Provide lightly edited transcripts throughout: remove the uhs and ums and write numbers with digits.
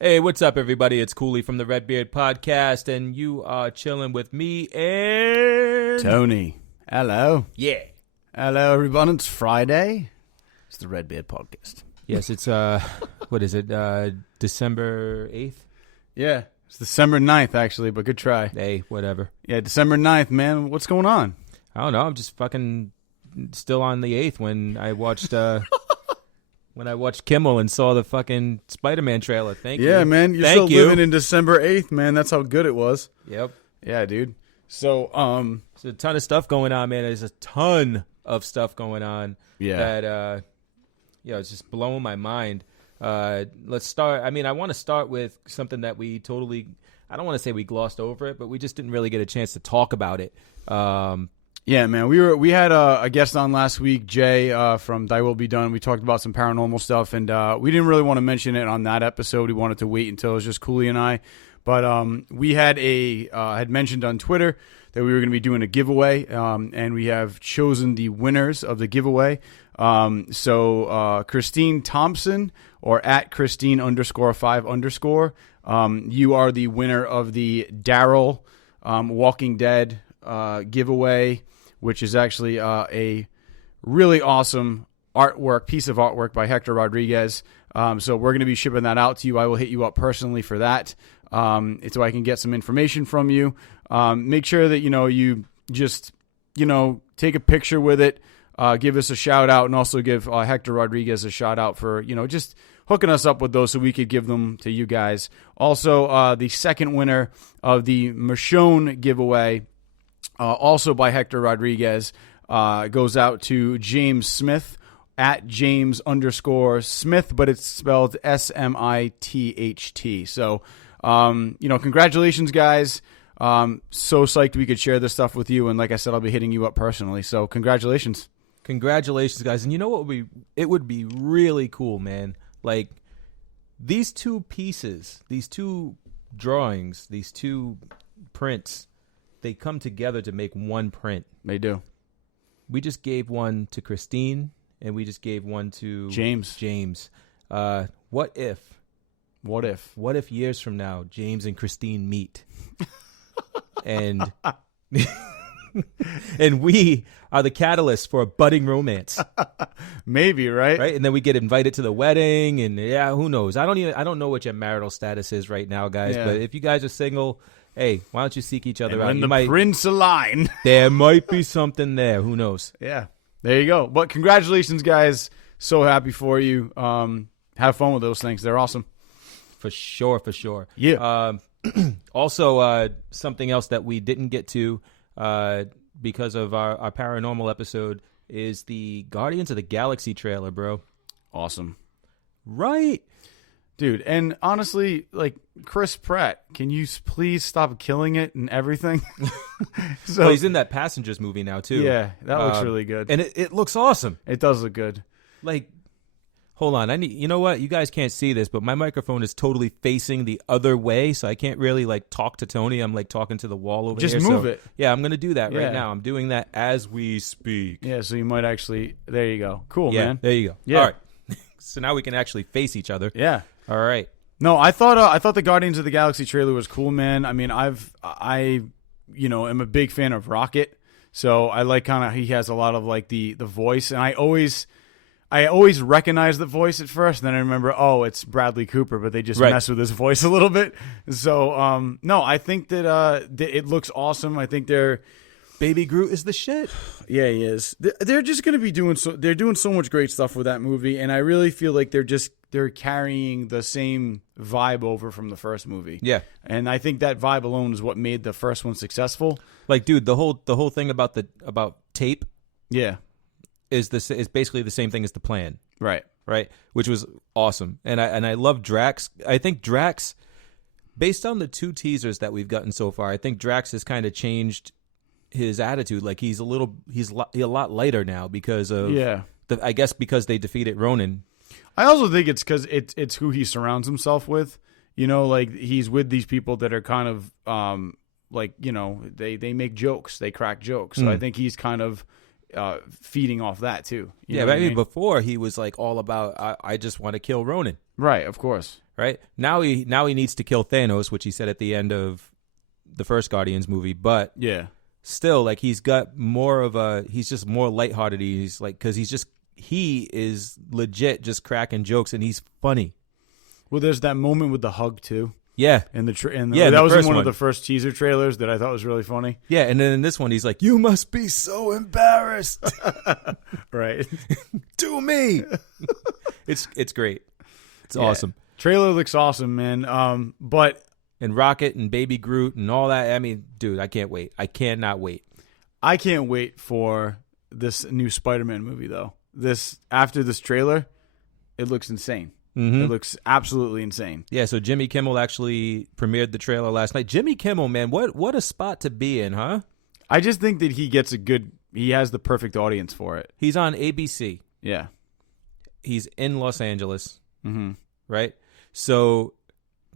Hey, what's up, everybody? It's Cooley from the Redbeard Podcast, and you are chilling with me and... Tony. Hello. Yeah. Hello, everyone. It's Friday. It's the Redbeard Podcast. Yes, it's, what is it, December 8th? Yeah, it's December 9th, actually, but good try. Hey, whatever. Yeah, December 9th, man. What's going on? I don't know. I'm just fucking still on the 8th when I watched, when I watched Kimmel and saw the fucking Spider-Man trailer. Thank you. Yeah, man. You're still living in December 8th, man. That's how good it was. Yep. Yeah, dude. So, There's a ton of stuff going on, man. There's a ton of stuff going on. Yeah. That, it's just blowing my mind. Let's start. I mean, I want to start with something that we totally, I don't want to say we glossed over it, but we just didn't really get a chance to talk about it. Yeah, man. We had a guest on last week, Jay from Thy Will Be Done. We talked about some paranormal stuff, and we didn't really want to mention it on that episode. We wanted to wait until it was just Cooley and I. But we had had mentioned on Twitter that we were going to be doing a giveaway, and we have chosen the winners of the giveaway. So Christine Thompson, or at Christine_5_, you are the winner of the Daryl Walking Dead giveaway, which is actually a really awesome piece of artwork by Hector Rodriguez. So we're going to be shipping that out to you. I will hit you up personally for that, so I can get some information from you. Make sure that you just take a picture with it. Give us a shout out, and also give Hector Rodriguez a shout out for just hooking us up with those so we could give them to you guys. Also, the second winner of the Michonne giveaway, also by Hector Rodriguez, goes out to James Smith, at James_Smith, but it's spelled SMITHT. So, congratulations, guys. So psyched we could share this stuff with you, and like I said, I'll be hitting you up personally. So, congratulations. Congratulations, guys. And you know what it would be really cool, man. Like, these two pieces, these two drawings, these two prints, they come together to make one print. They do. We just gave one to Christine, and we just gave one to James. What if years from now James and Christine meet, and and we are the catalyst for a budding romance? Maybe, right? Right, and then we get invited to the wedding, and who knows? I don't know what your marital status is right now, guys. Yeah. But if you guys are single, hey, why don't you seek each other out? When the prince align, there might be something there. Who knows? Yeah, there you go. But congratulations, guys. So happy for you. Have fun with those things. They're awesome. For sure. Yeah. Also, something else that we didn't get to because of our paranormal episode is the Guardians of the Galaxy trailer, bro. Awesome. Right. Dude, and honestly, like, Chris Pratt, can you please stop killing it and everything? Well, he's in that Passengers movie now, too. Yeah, that looks really good. And it looks awesome. It does look good. Like, hold on. You know what? You guys can't see this, but my microphone is totally facing the other way, so I can't really, like, talk to Tony. I'm, like, talking to the wall over here. Just move it. Yeah, I'm going to do that right now. I'm doing that as we speak. Yeah, so you might actually... There you go. Cool, man. There you go. Yeah. All right. So now we can actually face each other. Yeah. All right. No, I thought the Guardians of the Galaxy trailer was cool, man. I mean, I am a big fan of Rocket, so I like kind of he has a lot of like the voice, and I always recognize the voice at first, and then I remember, oh, it's Bradley Cooper, but they just mess with his voice a little bit. So, no, I think that it looks awesome. I think Baby Groot is the shit. Yeah, he is. They're just going to be doing so much great stuff with that movie, and I really feel like they're carrying the same vibe over from the first movie. Yeah. And I think that vibe alone is what made the first one successful. Like, dude, the whole thing about tape, yeah, is basically the same thing as the plan. Right. Which was awesome. And I love Drax. I think Drax, based on the two teasers that we've gotten so far, I think Drax has kind of changed his attitude. Like, he's a lot lighter now because of I guess because they defeated Ronan. I also think it's because it's who he surrounds himself with. Like, he's with these people that are kind of they make jokes, they crack jokes. So I think he's kind of feeding off that too. But I mean, before he was like all about I just want to kill Ronan. Right, of course. right? Now he needs to kill Thanos, which he said at the end of the first Guardians movie, but Yeah. still, like, he's got more of a, he's just more lighthearted. He's like, because he is legit just cracking jokes, and he's funny. Well, there's that moment with the hug too. Yeah. And Yeah, that the was in first one one. of the first teaser trailers that I thought was really funny. Yeah, and then in this one, he's like, "You must be so embarrassed." Right. To me. It's great. It's awesome. Trailer looks awesome, man. But And Rocket and Baby Groot and all that. I mean, dude, I can't wait. I cannot wait. I can't wait for this new Spider-Man movie, though. After this trailer, it looks insane. Mm-hmm. It looks absolutely insane. Yeah, so Jimmy Kimmel actually premiered the trailer last night. Jimmy Kimmel, man, what a spot to be in, huh? I just think that he has the perfect audience for it. He's on ABC. Yeah. He's in Los Angeles, Mm-hmm. right? So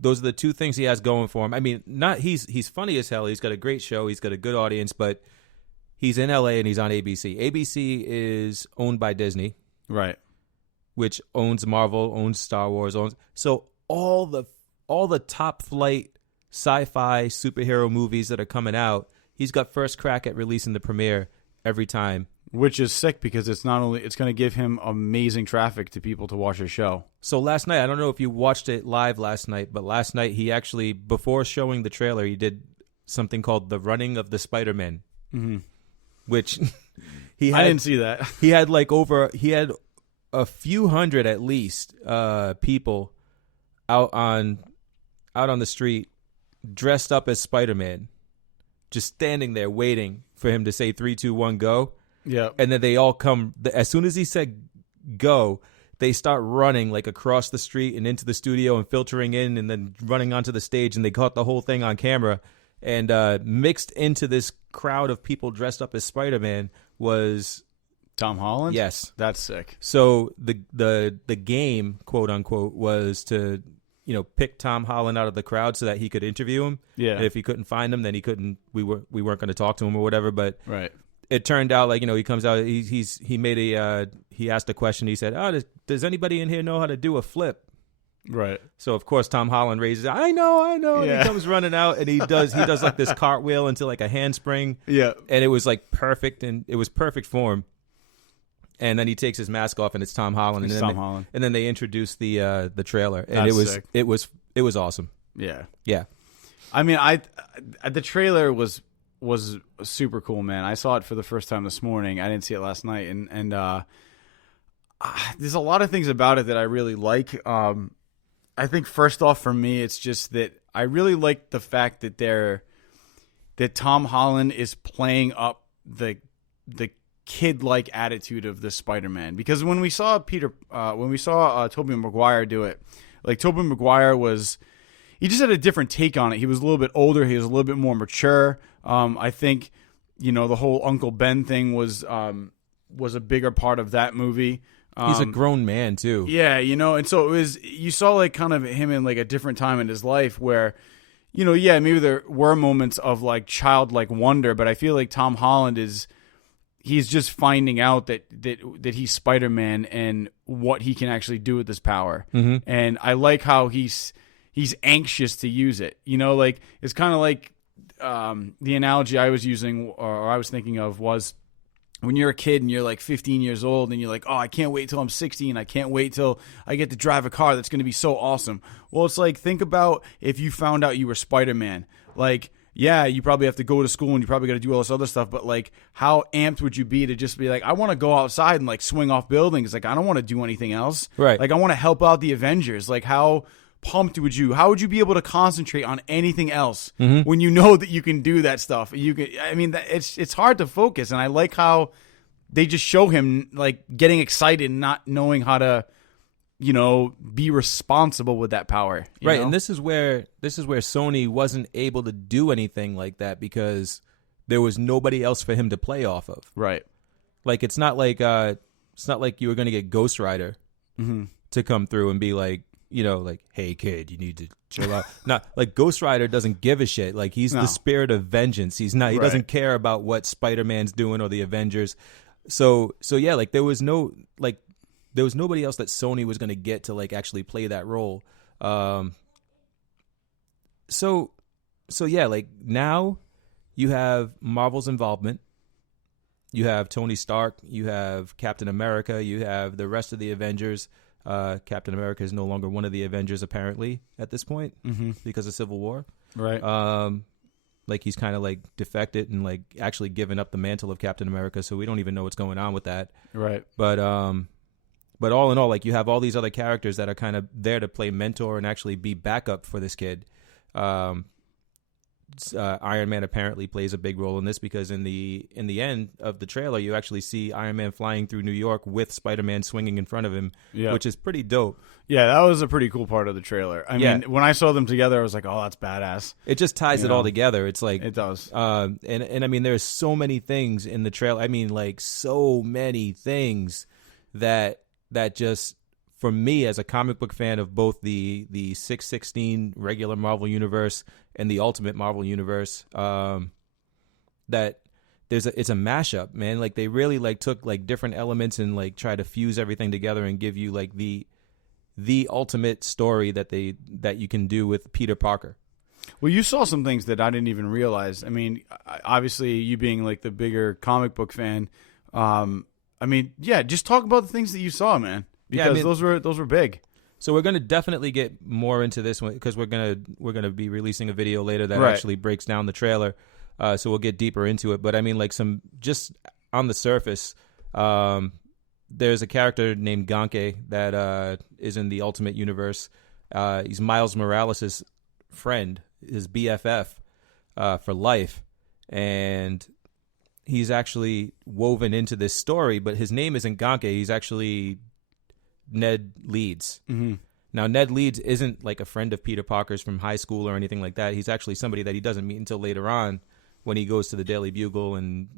those are the two things he has going for him. I mean, he's funny as hell. He's got a great show. He's got a good audience, but he's in LA and he's on ABC. ABC is owned by Disney, Right. which owns Marvel, owns Star Wars, so all the top flight sci-fi superhero movies that are coming out, he's got first crack at releasing the premiere every time. Which is sick because it's going to give him amazing traffic to people to watch his show. So last night, I don't know if you watched it live last night, but last night he actually, before showing the trailer, he did something called the Running of the Spider-Man, which I didn't see that. He had a few hundred at least people out on the street dressed up as Spider-Man, just standing there waiting for him to say 3, 2, 1, go. Yeah. And then they all come, as soon as he said go, they start running like across the street and into the studio and filtering in and then running onto the stage, and they caught the whole thing on camera. And mixed into this crowd of people dressed up as Spider-Man was Tom Holland? Yes. That's sick. So the game, quote unquote, was to, pick Tom Holland out of the crowd so that he could interview him. Yeah. And if he couldn't find him, then we weren't going to talk to him or whatever. But Right. it turned out like, he comes out, he asked a question. He said, "Oh, does anybody in here know how to do a flip?" Right. So of course Tom Holland raises, I know. And Yeah. he comes running out and he does like this cartwheel into like a handspring. Yeah. And it was like perfect, and it was perfect for him. And then he takes his mask off, and it's Tom Holland. It's and Tom Holland. And then they introduced the trailer, and That's sick. it was awesome. Yeah. Yeah. I mean, the trailer was super cool, man. I saw it for the first time this morning. I didn't see it last night, and there's a lot of things about it that I really like. I think first off, for me, it's just that I really like the fact that Tom Holland is playing up the kid-like attitude of the Spider-Man. Because when we saw Tobey Maguire do it, like Tobey Maguire he just had a different take on it. He was a little bit older. He was a little bit more mature. I think, the whole Uncle Ben thing was a bigger part of that movie. He's a grown man too. Yeah, and so you saw like kind of him in like a different time in his life where, maybe there were moments of like childlike wonder, but I feel like Tom Holland he's just finding out that he's Spider-Man and what he can actually do with this power. Mm-hmm. And I like how he's anxious to use it. Like it's kind of like the analogy I was using or I was thinking of was when you're a kid and you're like 15 years old and you're like, oh, I can't wait till I'm 16. I can't wait till I get to drive a car. That's going to be so awesome. Well, it's like, think about if you found out you were Spider-Man. Like, yeah, you probably have to go to school and you probably got to do all this other stuff. But like, how amped would you be to just be like, I want to go outside and like swing off buildings. Like, I don't want to do anything else. Right. Like, I want to help out the Avengers. Like, how pumped how would you be able to concentrate on anything else when you know that you can do that stuff? It's hard to focus, and I like how they just show him like getting excited and not knowing how to be responsible with that power. Right. And this is where Sony wasn't able to do anything like that because there was nobody else for him to play off of. Right. Like it's not like you were going to get Ghost Rider to come through and be like, like, hey kid, you need to chill out. Not like Ghost Rider doesn't give a shit. Like he's the spirit of vengeance. He doesn't care about what Spider-Man's doing or the Avengers. So yeah, like there was nobody else that Sony was going to get to like actually play that role. So yeah, like now you have Marvel's involvement. You have Tony Stark. You have Captain America. You have the rest of the Avengers. Captain America is no longer one of the Avengers apparently at this point because of Civil War. Right. Like he's kind of like defected and like actually given up the mantle of Captain America. So we don't even know what's going on with that. Right. But all in all, like you have all these other characters that are kind of there to play mentor and actually be backup for this kid. Iron Man apparently plays a big role in this because in the end of the trailer, you actually see Iron Man flying through New York with Spider-Man swinging in front of him, which is pretty dope. Yeah, that was a pretty cool part of the trailer. I mean, when I saw them together, I was like, "Oh, that's badass." It just ties it all together. It's like it does. And I mean, there's so many things in the trailer. I mean, like so many things that just. For me, as a comic book fan of both the 616 regular Marvel Universe and the Ultimate Marvel Universe, that it's a mashup, man. Like they really like took like different elements and like try to fuse everything together and give you like the ultimate story that you can do with Peter Parker. Well, you saw some things that I didn't even realize. I mean, obviously, you being like the bigger comic book fan, I mean, yeah, just talk about the things that you saw, man. Because those were big. So we're going to definitely get more into this one because we're gonna be releasing a video later that actually breaks down the trailer. So we'll get deeper into it. But I mean, like some just on the surface, there's a character named Ganke that is in the Ultimate Universe. He's Miles Morales' friend, his BFF for life, and he's actually woven into this story. But his name isn't Ganke. He's actually Ned Leeds. Now, Ned Leeds isn't like a friend of Peter Parker's from high school or anything like that. He's actually somebody that he doesn't meet until later on when he goes to the Daily Bugle and,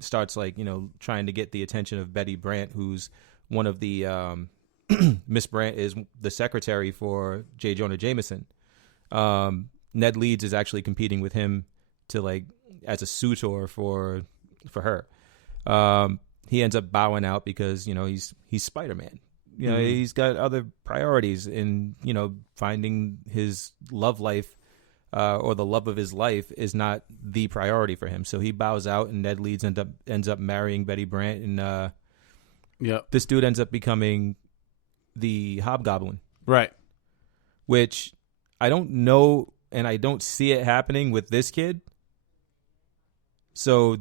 starts like, trying to get the attention of Betty Brant, who's one of the, Miss Brant is the secretary for J. Jonah Jameson. Ned Leeds is actually competing with him to like, as a suitor for her. He ends up bowing out because, he's Spider-Man. He's got other priorities in, finding his love life or the love of his life is not the priority for him. So he bows out and Ned Leeds ends up marrying Betty Brant. And this dude ends up becoming the Hobgoblin. Right. Which I don't know and I don't see it happening with this kid. So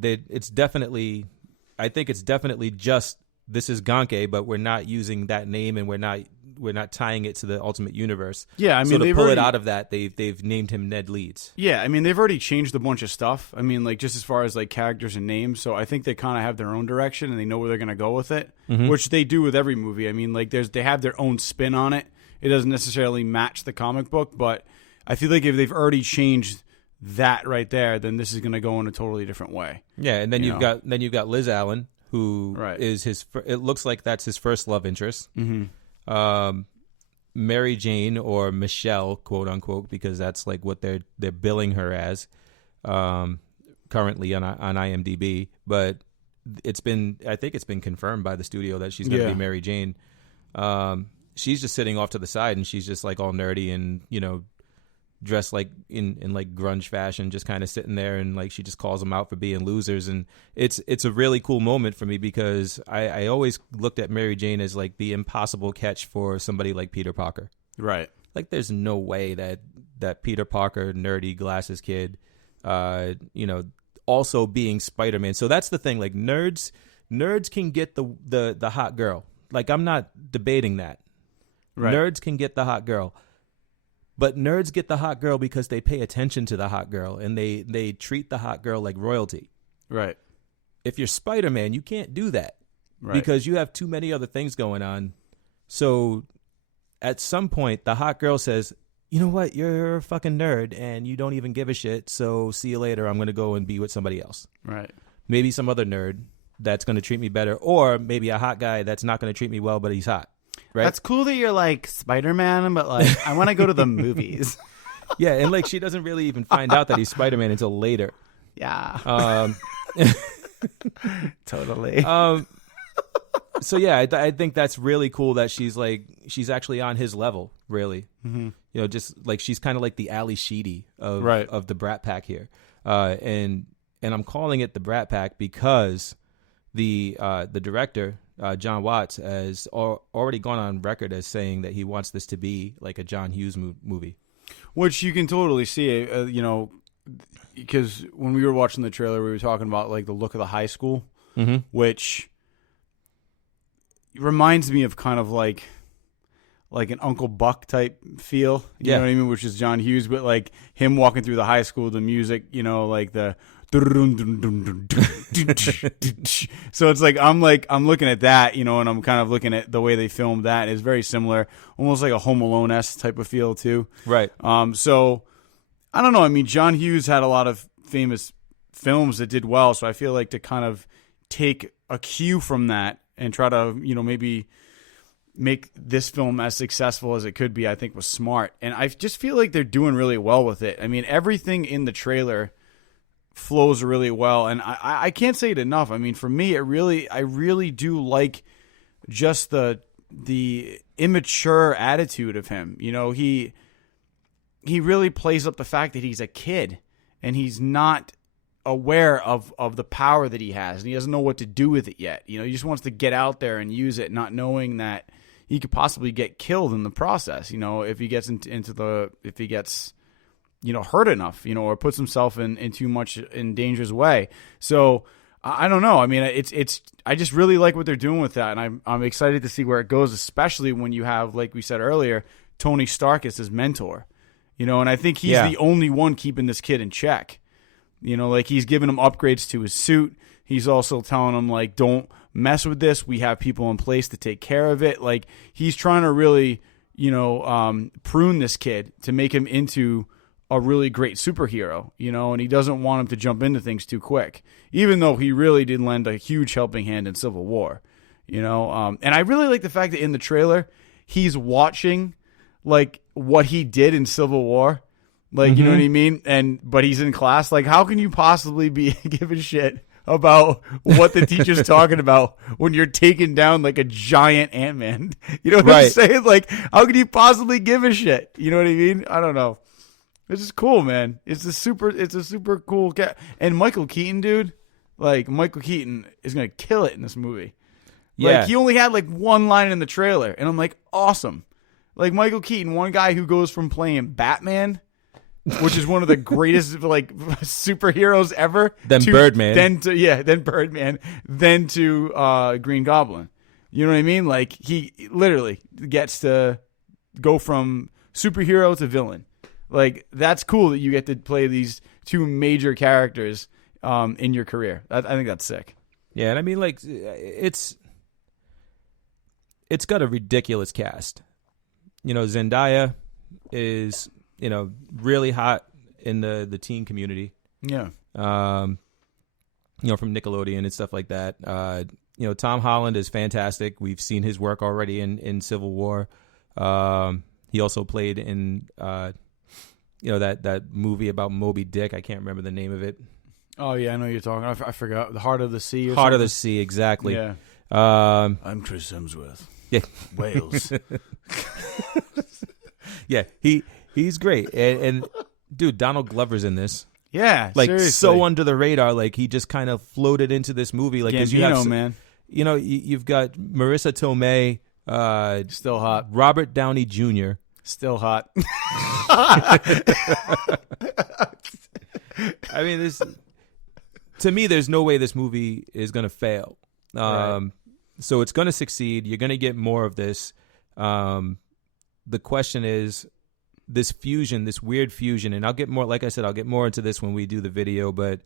I think it's definitely just this is Ganke, but we're not using that name and we're not tying it to the Ultimate Universe. Yeah, I mean, so to pull it out of that, they've named him Ned Leeds. Yeah, I mean, they've already changed a bunch of stuff. I mean, like just as far as like characters and names. So I think they kind of have their own direction and they know where they're going to go with it, which they do with every movie. I mean, like they have their own spin on it. It doesn't necessarily match the comic book, but I feel like if they've already changed that right there, then this is going to go in a totally different way. Yeah, and then you've got Liz Allen, who is it looks like that's his first love interest. Mary Jane or Michelle, quote unquote, because that's like what they're billing her as currently on IMDb. But I think it's been confirmed by the studio that she's going to be Mary Jane. She's just sitting off to the side and she's just like all nerdy and dressed like in like grunge fashion, just kind of sitting there, and like she just calls them out for being losers. And it's a really cool moment for me because I always looked at Mary Jane as like the impossible catch for somebody like Peter Parker. Right. Like there's no way that Peter Parker, nerdy glasses kid, also being Spider-Man. So that's the thing. Like nerds can get the hot girl. Like I'm not debating that. Right. Nerds can get the hot girl. But nerds get the hot girl because they pay attention to the hot girl and they treat the hot girl like royalty. Right. If you're Spider-Man, you can't do that because you have too many other things going on. So at some point, the hot girl says, you know what? You're a fucking nerd and you don't even give a shit. So see you later. I'm going to go and be with somebody else. Right. Maybe some other nerd that's going to treat me better, or maybe a hot guy that's not going to treat me well, but he's hot. Right? That's cool that you're like Spider-Man, but like I want to go to the movies. Yeah, and like she doesn't really even find out that he's Spider-Man until later. Yeah. Totally. So yeah, I think that's really cool that she's actually on his level, really. Mm-hmm. You know, just like she's kind of like the Ali Sheedy of Right. of the Brat Pack here, and I'm calling it the Brat Pack because the director John Watts has already gone on record as saying that he wants this to be like a John Hughes movie. Which you can totally see, you know, because when we were watching the trailer, we were talking about like the look of the high school, which reminds me of kind of like an Uncle Buck type feel. You know what I mean? Which is John Hughes, but like him walking through the high school, the music, you know, like the. So it's like I'm looking at that, you know, and I'm kind of looking at the way they filmed that. It's very similar, almost like a Home Alone-esque type of feel too. Right. So I don't know. I mean, John Hughes had a lot of famous films that did well, so I feel like to kind of take a cue from that and try to, you know, maybe make this film as successful as it could be, I think was smart. And I just feel like they're doing really well with it. I mean, everything in the trailer flows really well, and I can't say it enough. I mean, for me, I really do like just the immature attitude of him. You know, he really plays up the fact that he's a kid and he's not aware of the power that he has, and he doesn't know what to do with it yet. You know, he just wants to get out there and use it, not knowing that he could possibly get killed in the process. You know, if he gets if he gets you know, hurt enough, you know, or puts himself in too much in danger's way. So I don't know. I mean, I just really like what they're doing with that, and I'm excited to see where it goes, especially when you have, like we said earlier, Tony Stark as his mentor. You know, and I think he's the only one keeping this kid in check. You know, like he's giving him upgrades to his suit. He's also telling him like, don't mess with this. We have people in place to take care of it. Like he's trying to really, you know, prune this kid to make him into a really great superhero, you know, and he doesn't want him to jump into things too quick, even though he really did lend a huge helping hand in Civil War, you know. And I really like the fact that in the trailer, he's watching like what he did in Civil War, like, you know what I mean? But he's in class. Like, how can you possibly be give a shit about what the teacher's talking about when you're taking down like a giant Ant-Man? You know what I'm saying? Like, how can you possibly give a shit? You know what I mean? I don't know. This is cool, man. It's a super cool cat. And Michael Keaton, dude, like Michael Keaton is gonna kill it in this movie. Yeah. Like he only had like one line in the trailer, and I'm like, awesome. Like Michael Keaton, one guy who goes from playing Batman, which is one of the greatest like superheroes ever, then Birdman, then Birdman, then to Green Goblin. You know what I mean? Like he literally gets to go from superhero to villain. Like, that's cool that you get to play these two major characters in your career. I think that's sick. Yeah, and I mean, like, it's got a ridiculous cast. You know, Zendaya is, you know, really hot in the teen community. Yeah. You know, from Nickelodeon and stuff like that. You know, Tom Holland is fantastic. We've seen his work already in Civil War. He also played in... you know, that movie about Moby Dick. I can't remember the name of it. Oh, yeah, I know you're talking. I forgot. The Heart of the Sea or Heart something? of the Sea, exactly. Yeah. I'm Chris Hemsworth. Yeah. Wales. Yeah, he's great. And dude, Donald Glover's in this. Yeah, like seriously. So under the radar. Like he just kind of floated into this movie. Like Gambino, you have, man. You know, you've got Marissa Tomei, still hot. Robert Downey Jr. Still hot. I mean, this to me, there's no way this movie is going to fail. Right. So it's going to succeed. You're going to get more of this. The question is this fusion, this weird fusion, and I'll get more. Like I said, I'll get more into this when we do the video. But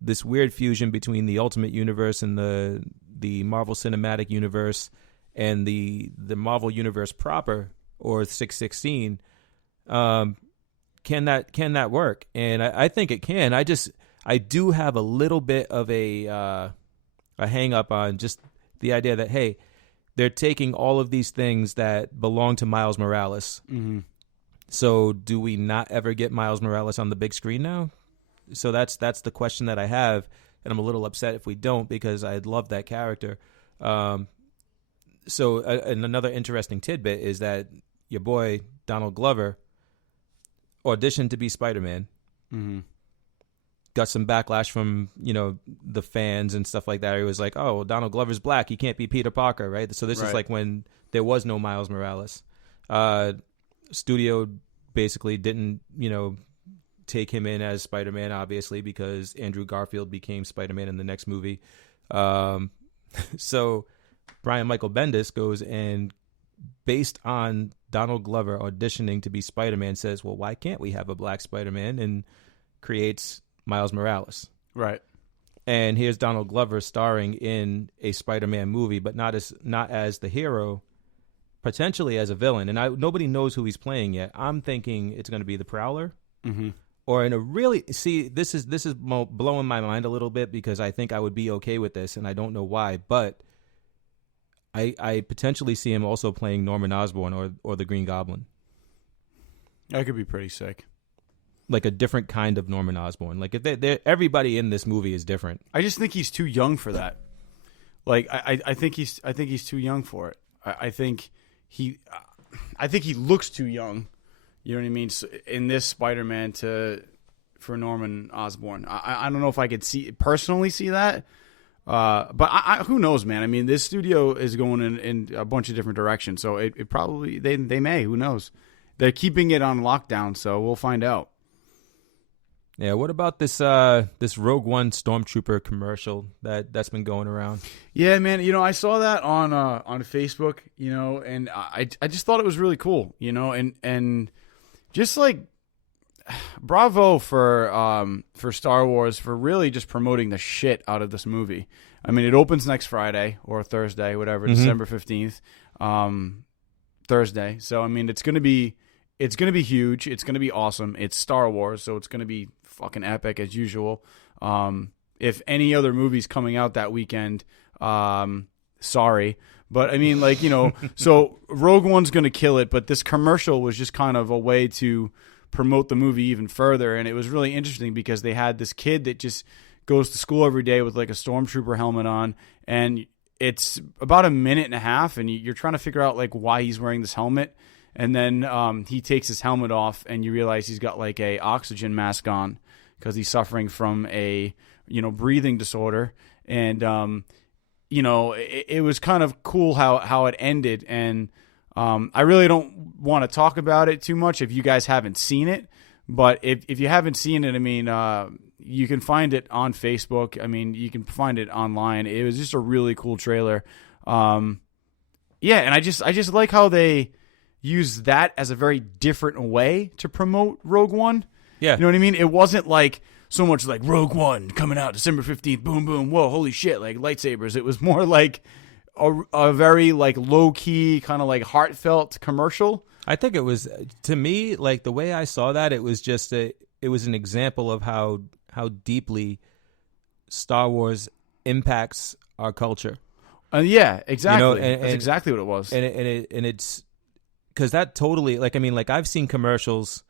this weird fusion between the Ultimate Universe and the Marvel Cinematic Universe and the Marvel Universe proper, or 616, can that work? And I think it can. I do have a little bit of a hang up on just the idea that, hey, they're taking all of these things that belong to Miles Morales. Mm-hmm. So do we not ever get Miles Morales on the big screen now? So that's the question that I have, and I'm a little upset if we don't, because I love that character. So and another interesting tidbit is that your boy Donald Glover auditioned to be Spider-Man. Mm-hmm. Got some backlash from, the fans and stuff like that. He was like, oh, well, Donald Glover's black. He can't be Peter Parker, right? So this is like when there was no Miles Morales. Studio basically didn't, take him in as Spider-Man, obviously, because Andrew Garfield became Spider-Man in the next movie. So Brian Michael Bendis goes and, based on Donald Glover auditioning to be Spider-Man, says, well, why can't we have a black Spider-Man? And creates Miles Morales. Right. And here's Donald Glover starring in a Spider-Man movie, but not as the hero, potentially as a villain. And nobody knows who he's playing yet. I'm thinking it's going to be the Prowler. Mm-hmm. Or in a really, this is blowing my mind a little bit, because I think I would be okay with this, and I don't know why, but I potentially see him also playing Norman Osborn or the Green Goblin. That could be pretty sick. Like a different kind of Norman Osborn. Like if everybody in this movie is different. I just think he's too young for that. Like I think he's too young for it. I think he looks too young. You know what I mean? So in this Spider-Man for Norman Osborn, I don't know if I could personally see that. But who knows, man? I mean, this studio is going in a bunch of different directions, so it probably they may. Who knows? They're keeping it on lockdown, so we'll find out. Yeah, what about this Rogue One Stormtrooper commercial that's been going around? Yeah, man, I saw that on Facebook, and I just thought it was really cool, and just like bravo for Star Wars for really just promoting the shit out of this movie. I mean, it opens next Friday or Thursday, whatever, December 15th, Thursday. So I mean, it's gonna be huge. It's gonna be awesome. It's Star Wars, so it's gonna be fucking epic as usual. If any other movie's coming out that weekend, sorry, but I mean, like, so Rogue One's gonna kill it. But this commercial was just kind of a way to promote the movie even further, and it was really interesting because they had this kid that just goes to school every day with like a stormtrooper helmet on, and it's about a minute and a half, and you're trying to figure out like why he's wearing this helmet, and then he takes his helmet off, and you realize he's got like a oxygen mask on because he's suffering from a breathing disorder, and it was kind of cool how it ended, and I really don't want to talk about it too much if you guys haven't seen it, but if you haven't seen it, I mean, you can find it on Facebook. I mean, you can find it online. It was just a really cool trailer. And I just like how they use that as a very different way to promote Rogue One. Yeah. You know what I mean? It wasn't like so much like Rogue One coming out December 15th, boom, boom, whoa, holy shit, like lightsabers. It was more like a very like low key kind of like heartfelt commercial. I think it was, to me, like the way I saw that, it was just it was an example of how deeply Star Wars impacts our culture. Yeah, exactly. And that's exactly what it was. And it's because that totally, like, I mean, like I've seen commercials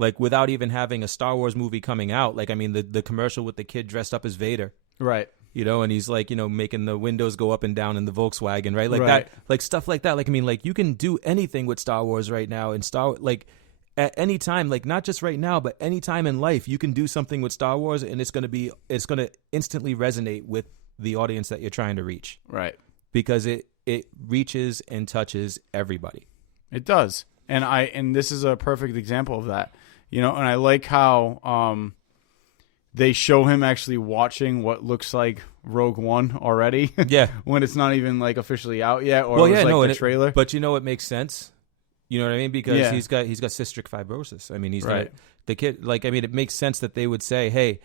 like without even having a Star Wars movie coming out. Like, I mean, the commercial with the kid dressed up as Vader. Right. And he's like, making the windows go up and down in the Volkswagen, right? Like that, like stuff like that. Like, I mean, like you can do anything with Star Wars right now, and like at any time, like not just right now, but any time in life, you can do something with Star Wars, and it's going to instantly resonate with the audience that you're trying to reach. Right. Because it reaches and touches everybody. It does. And this is a perfect example of that. And I like how they show him actually watching what looks like Rogue One already. Yeah. When it's not even like officially out yet, or the trailer. But it makes sense. You know what I mean? Because he's got cystic fibrosis. I mean, he's right. The kid, like, I mean, it makes sense that they would say, hey,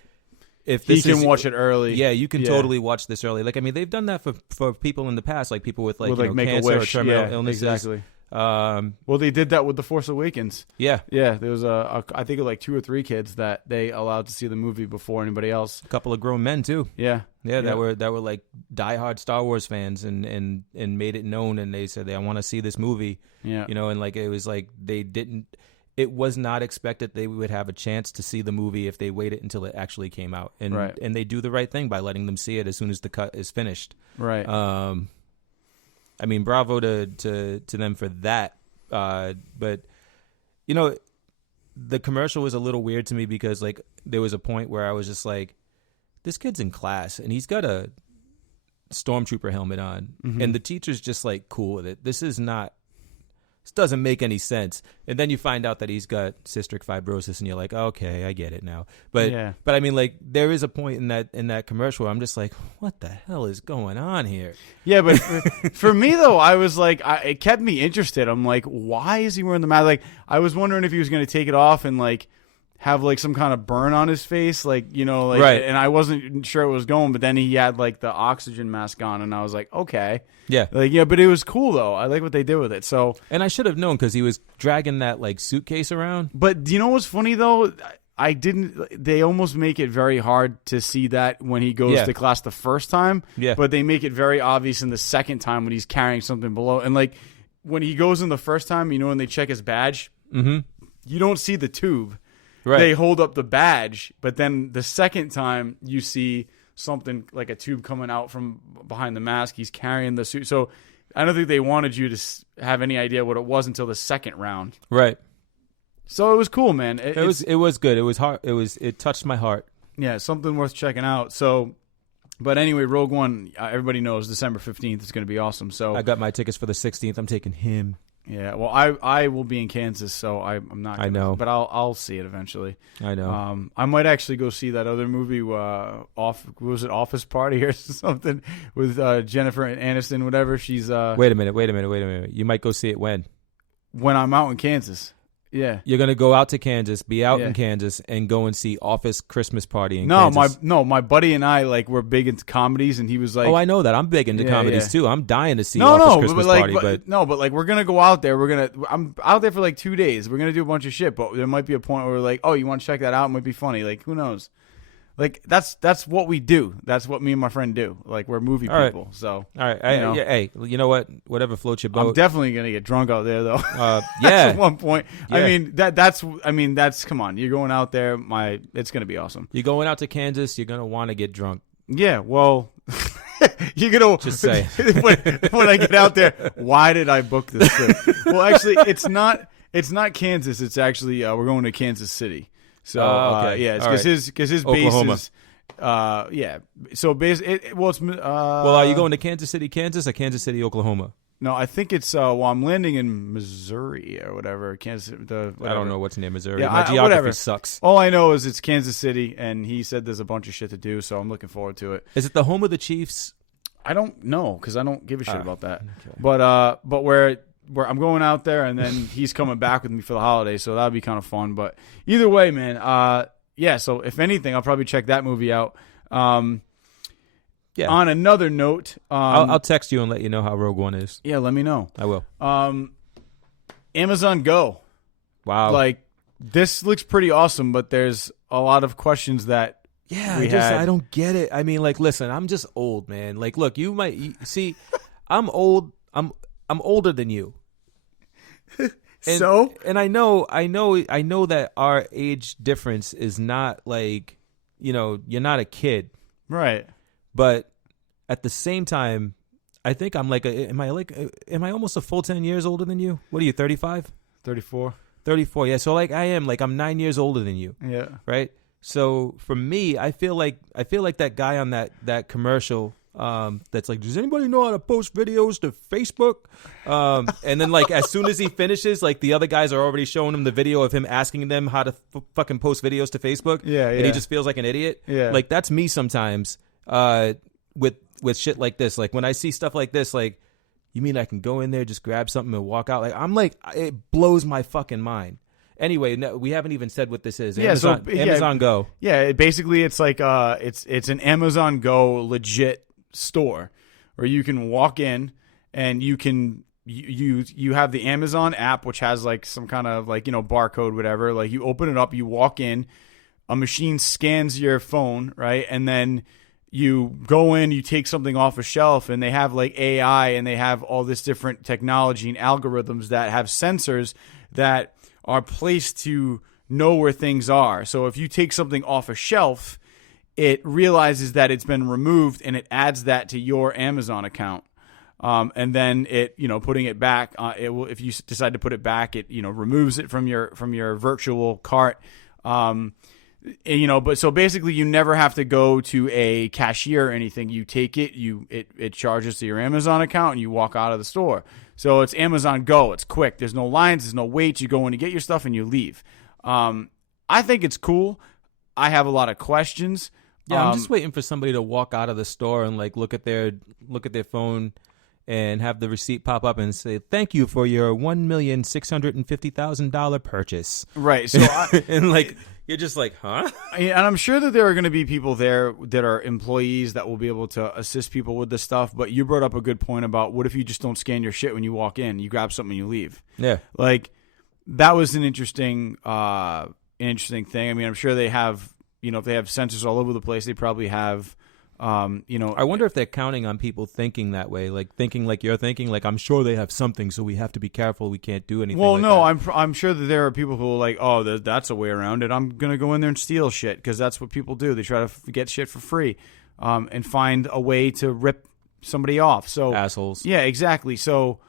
if he can watch it early. Yeah, you can totally watch this early. Like, I mean, they've done that for people in the past, like people with like cancer or terminal illnesses. Exactly. Well, they did that with The Force Awakens. Yeah. Yeah, there was I think like 2 or 3 kids that they allowed to see the movie before anybody else. A couple of grown men too. Yeah. Yeah, that were like diehard Star Wars fans and made it known, and they said I want to see this movie. Yeah. And like it was like it was not expected they would have a chance to see the movie if they waited until it actually came out. And they do the right thing by letting them see it as soon as the cut is finished. Right. I mean, bravo to them for that. But you know, the commercial was a little weird to me because like there was a point where I was just like, this kid's in class and he's got a stormtrooper helmet on, and the teacher's just like cool with it. This doesn't make any sense. And then you find out that he's got cystic fibrosis, and you're like, okay, I get it now. But I mean, like, there is a point in that commercial where I'm just like, what the hell is going on here? Yeah, but for me though, I was like, it kept me interested. I'm like, why is he wearing the mask? Like, I was wondering if he was going to take it off and like have like some kind of burn on his face, like, you know, like, right. And I wasn't sure it was going, but then he had like the oxygen mask on, and I was like, okay, yeah, like, yeah, but it was cool though. I like what they did with it. So, and I should have known because he was dragging that like suitcase around. But do you know what's funny though? I didn't. They almost make it very hard to see that when he goes to class the first time. Yeah, but they make it very obvious in the second time when he's carrying something below, and like when he goes in the first time, you know, when they check his badge, you don't see the tube. Right. They hold up the badge, but then the second time you see something like a tube coming out from behind the mask. He's carrying the suit. So I don't think they wanted you to have any idea what it was until the second round. Right. So it was cool, man. It was good. It was hard. It touched my heart. Yeah, something worth checking out. So, but anyway, Rogue One, everybody knows December 15th is going to be awesome. So I got my tickets for the 16th. I'm taking him. Yeah, well, I will be in Kansas, so I'm not gonna, I know, but I'll see it eventually. I know. I might actually go see that other movie. Was it Office Party or something with Jennifer Aniston? Whatever. She's. Wait a minute. You might go see it when I'm out in Kansas. Yeah, you're gonna go out to Kansas, be out in Kansas, and go and see Office Christmas Party in Kansas. My buddy and I like we're big into comedies, and he was like, "Oh, I know that. I'm big into comedies too. I'm dying to see Office Christmas Party." But like we're gonna go out there. I'm out there for like 2 days. We're gonna do a bunch of shit, but there might be a point where we're like, "Oh, you want to check that out? It might be funny." Like, who knows? Like that's what we do. That's what me and my friend do. Like we're movie people. So all right, hey, you know what? Whatever floats your boat. I'm definitely gonna get drunk out there though. At one point. Yeah. I mean that's come on. You're going out there. It's gonna be awesome. You're going out to Kansas. You're gonna want to get drunk. Yeah. Well. You're gonna just say when I get out there. Why did I book this trip? Well, actually, it's not Kansas. It's actually we're going to Kansas City. So okay. Because his base Oklahoma. is yeah. So it's well, are you going to Kansas City, Kansas, or Kansas City, Oklahoma? No, I think it's I'm landing in Missouri or whatever. Kansas. I don't know what's near Missouri. Yeah, my geography sucks. All I know is it's Kansas City, and he said there's a bunch of shit to do, so I'm looking forward to it. Is it the home of the Chiefs? I don't know because I don't give a shit about that. Okay. But where I'm going out there, and then he's coming back with me for the holidays, so that'll be kind of fun. But either way, man, yeah. So if anything, I'll probably check that movie out. Yeah. On another note, I'll text you and let you know how Rogue One is. Yeah, let me know. I will. Amazon Go. Wow. Like this looks pretty awesome, but there's a lot of questions that. Yeah, I don't get it. I mean, like, listen, I'm just old, man. Like, look, see, I'm old. I'm older than you. And I know that our age difference is not like, you're not a kid. Right. But at the same time, I think I'm like, am I almost a full 10 years older than you? What are you, 35? 34. 34, yeah. So like I'm 9 years older than you. Yeah. Right? So for me, I feel like that guy on that commercial that's like, does anybody know how to post videos to Facebook? And then like as soon as he finishes, like the other guys are already showing him the video of him asking them how to fucking post videos to Facebook. Yeah. And he just feels like an idiot. Yeah. Like that's me sometimes with shit like this. Like when I see stuff like this, like, you mean I can go in there, just grab something and walk out? Like I'm like, it blows my fucking mind. Anyway, no, we haven't even said what this is. Amazon Go. Yeah, basically it's like it's an Amazon Go legit store where you can walk in and you can you have the Amazon app, which has like some kind of like barcode, whatever. Like you open it up, you walk in, a machine scans your phone, right, and then you go in, you take something off a shelf, and they have like AI and they have all this different technology and algorithms that have sensors that are placed to know where things are. So if you take something off a shelf, it realizes that it's been removed and it adds that to your Amazon account. and then it, putting it back, it will, if you decide to put it back, it, removes it from your virtual cart. But so basically you never have to go to a cashier or anything. You take it, it charges to your Amazon account and you walk out of the store. So it's Amazon Go. It's quick. There's no lines. There's no wait. You go in to get your stuff and you leave. I think it's cool. I have a lot of questions. Yeah, I'm just waiting for somebody to walk out of the store and like look at their phone and have the receipt pop up and say, "Thank you for your $1,650,000 purchase." Right. So and like you're just like, huh? And I'm sure that there are going to be people there that are employees that will be able to assist people with this stuff. But you brought up a good point about what if you just don't scan your shit when you walk in? You grab something and you leave. Yeah. Like that was an interesting thing. I mean, I'm sure they have, if they have sensors all over the place, they probably have, I wonder if they're counting on people thinking that way, like thinking like you're thinking, like I'm sure they have something, so we have to be careful. We can't do anything. Well, like no, that. I'm sure that there are people who are like, oh, that's a way around it. I'm gonna go in there and steal shit because that's what people do. They try to get shit for free, and find a way to rip somebody off. So assholes. Yeah, exactly. So,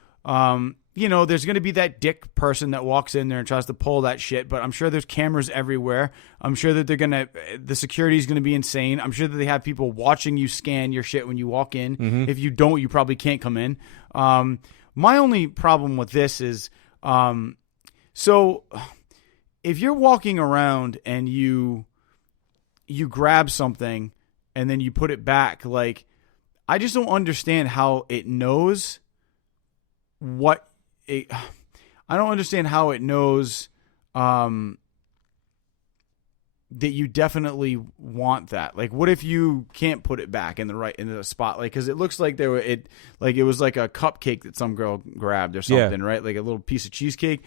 there's going to be that dick person that walks in there and tries to pull that shit, but I'm sure there's cameras everywhere. I'm sure that the security is going to be insane. I'm sure that they have people watching you scan your shit when you walk in. Mm-hmm. If you don't, you probably can't come in. My only problem with this is, so if you're walking around and you grab something and then you put it back, like, I just don't understand how it knows I don't understand how it knows that you definitely want that. Like, what if you can't put it back in the spot? Like, because it looks like it was like a cupcake that some girl grabbed or something, yeah. Right? Like a little piece of cheesecake.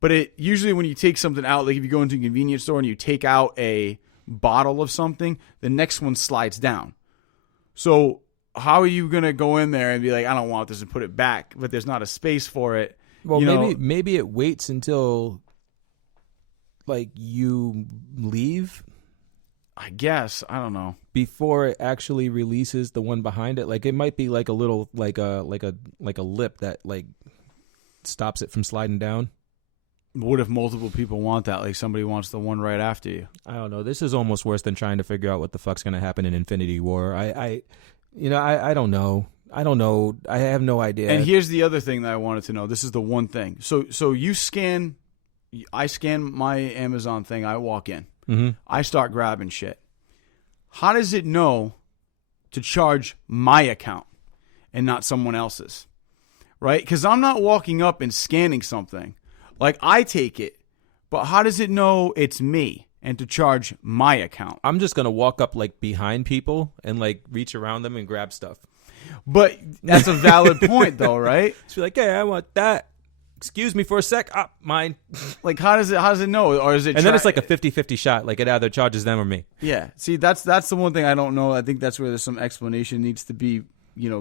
But it usually when you take something out, like if you go into a convenience store and you take out a bottle of something, the next one slides down. So how are you going to go in there and be like, I don't want this, and put it back, but there's not a space for it? Well, maybe it waits until like you leave. I guess, I don't know, before it actually releases the one behind it. Like it might be like a little like a lip that like stops it from sliding down. What if multiple people want that? Like somebody wants the one right after you. I don't know. This is almost worse than trying to figure out what the fuck's going to happen in Infinity War. I don't know. I don't know. I have no idea. And here's the other thing that I wanted to know. This is the one thing. So I scan my Amazon thing. I walk in. Mm-hmm. I start grabbing shit. How does it know to charge my account and not someone else's? Right? Because I'm not walking up and scanning something. Like, I take it, but how does it know it's me and to charge my account? I'm just going to walk up like behind people and like reach around them and grab stuff. But that's a valid point, though, right? Just be like, hey, I want that. Excuse me for a sec. Mine. Like, how does it know? Or is it? And then it's like a 50-50 shot. Like, it either charges them or me. Yeah. See, that's the one thing I don't know. I think that's where there's some explanation needs to be,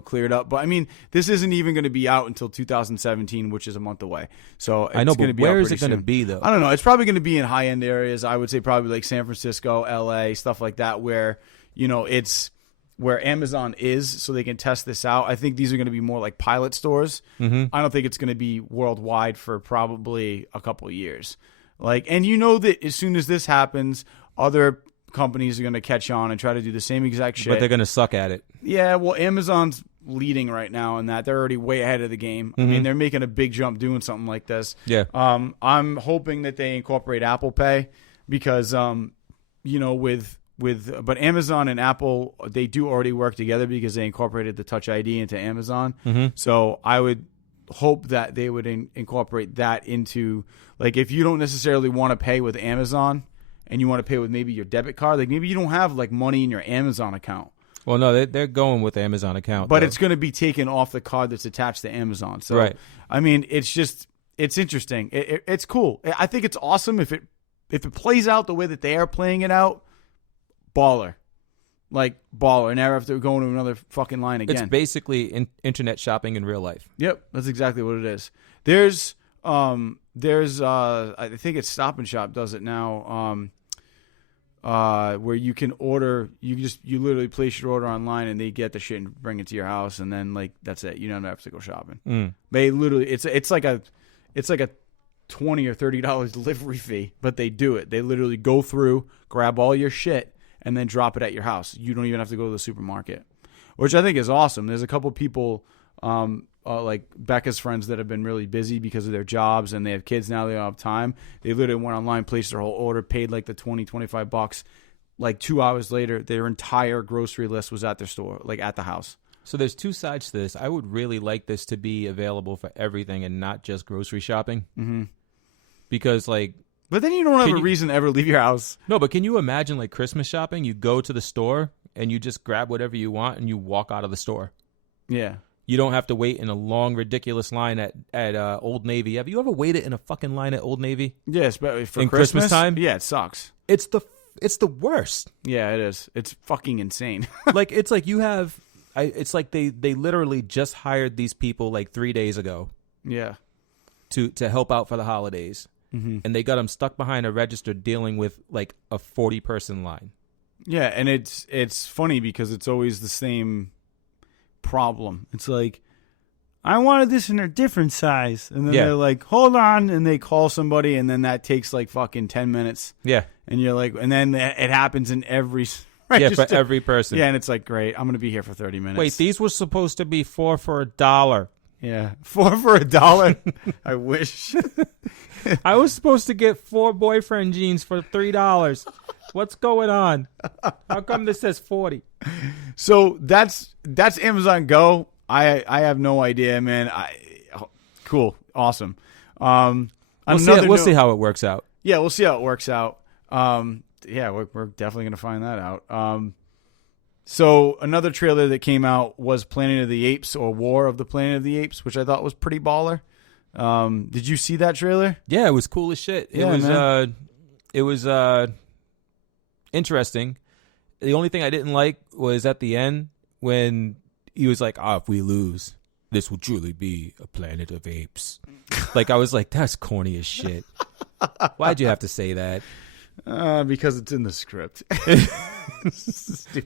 cleared up. But I mean, this isn't even going to be out until 2017, which is a month away. So it's I know, but where is it going to soon. be though? I don't know. It's probably going to be in high end areas. I would say probably like San Francisco, LA, stuff like that, where it's where Amazon is, so they can test this out. I think these are going to be more like pilot stores. Mm-hmm. I don't think it's going to be worldwide for probably a couple of years. And that as soon as this happens, other companies are going to catch on and try to do the same exact shit. But they're going to suck at it. Yeah, well, Amazon's leading right now in that. They're already way ahead of the game. Mm-hmm. I mean, they're making a big jump doing something like this. Yeah. I'm hoping that they incorporate Apple Pay because, but Amazon and Apple, they do already work together because they incorporated the Touch ID into Amazon. Mm-hmm. So I would hope that they would incorporate that into, like, if you don't necessarily want to pay with Amazon and you want to pay with maybe your debit card, like maybe you don't have like money in your Amazon account. Well, no, they're going with the Amazon account. But though. It's going to be taken off the card that's attached to Amazon. So, right. I mean, it's interesting. It's cool. I think it's awesome if it plays out the way that they are playing it out. Baller. Never have to go into another fucking line again. It's basically internet shopping in real life. Yep, that's exactly what it is. There's I think it's Stop and Shop does it now. where you can order. You literally place your order online, and they get the shit and bring it to your house, and then like that's it. You don't have to go shopping. They literally, it's like a $20 or $30 delivery fee, but they do it. They literally go through, grab all your shit, and then drop it at your house. You don't even have to go to the supermarket, which I think is awesome. There's a couple people, like Becca's friends, that have been really busy because of their jobs, and they have kids now. They don't have time. They literally went online, placed their whole order, paid like the $20-$25. Like 2 hours later, their entire grocery list was at their store, like at the house. So there's two sides to this. I would really like this to be available for everything and not just grocery shopping. Mm-hmm. Because like, but then you don't have a reason to ever leave your house. No, but can you imagine like Christmas shopping? You go to the store and you just grab whatever you want and you walk out of the store. Yeah. You don't have to wait in a long, ridiculous line at Old Navy. Have you ever waited in a fucking line at Old Navy? Yes, but for in Christmas time? Yeah, it sucks. It's the worst. Yeah, it is. It's fucking insane. Like, it's like you have... it's like they literally just hired these people like 3 days ago. Yeah. To help out for the holidays. Mm-hmm. And they got them stuck behind a register dealing with like a 40-person line. Yeah, and it's funny because it's always the same problem. It's like, I wanted this in a different size. And then they're like, hold on. And they call somebody, and then that takes like fucking 10 minutes. Yeah. And you're like, and then it happens in every... Yeah, for every person. Yeah, and it's like, great, I'm going to be here for 30 minutes. Wait, these were supposed to be $4 for $1. Yeah, $4 for $1. I wish. I was supposed to get 4 boyfriend jeans for $3. What's going on? How come this says 40? So that's Amazon Go. I have no idea, man. Cool, awesome. We'll see how it works out. Yeah, we'll see how it works out. Yeah, we're definitely going to find that out. So another trailer that came out was Planet of the Apes, or War of the Planet of the Apes, which I thought was pretty baller. Did you see that trailer? Yeah, it was cool as shit. It was interesting. The only thing I didn't like was at the end when he was like, if we lose, this will truly be a planet of apes. Like, I was like, that's corny as shit. Why'd you have to say that? Because it's in the script.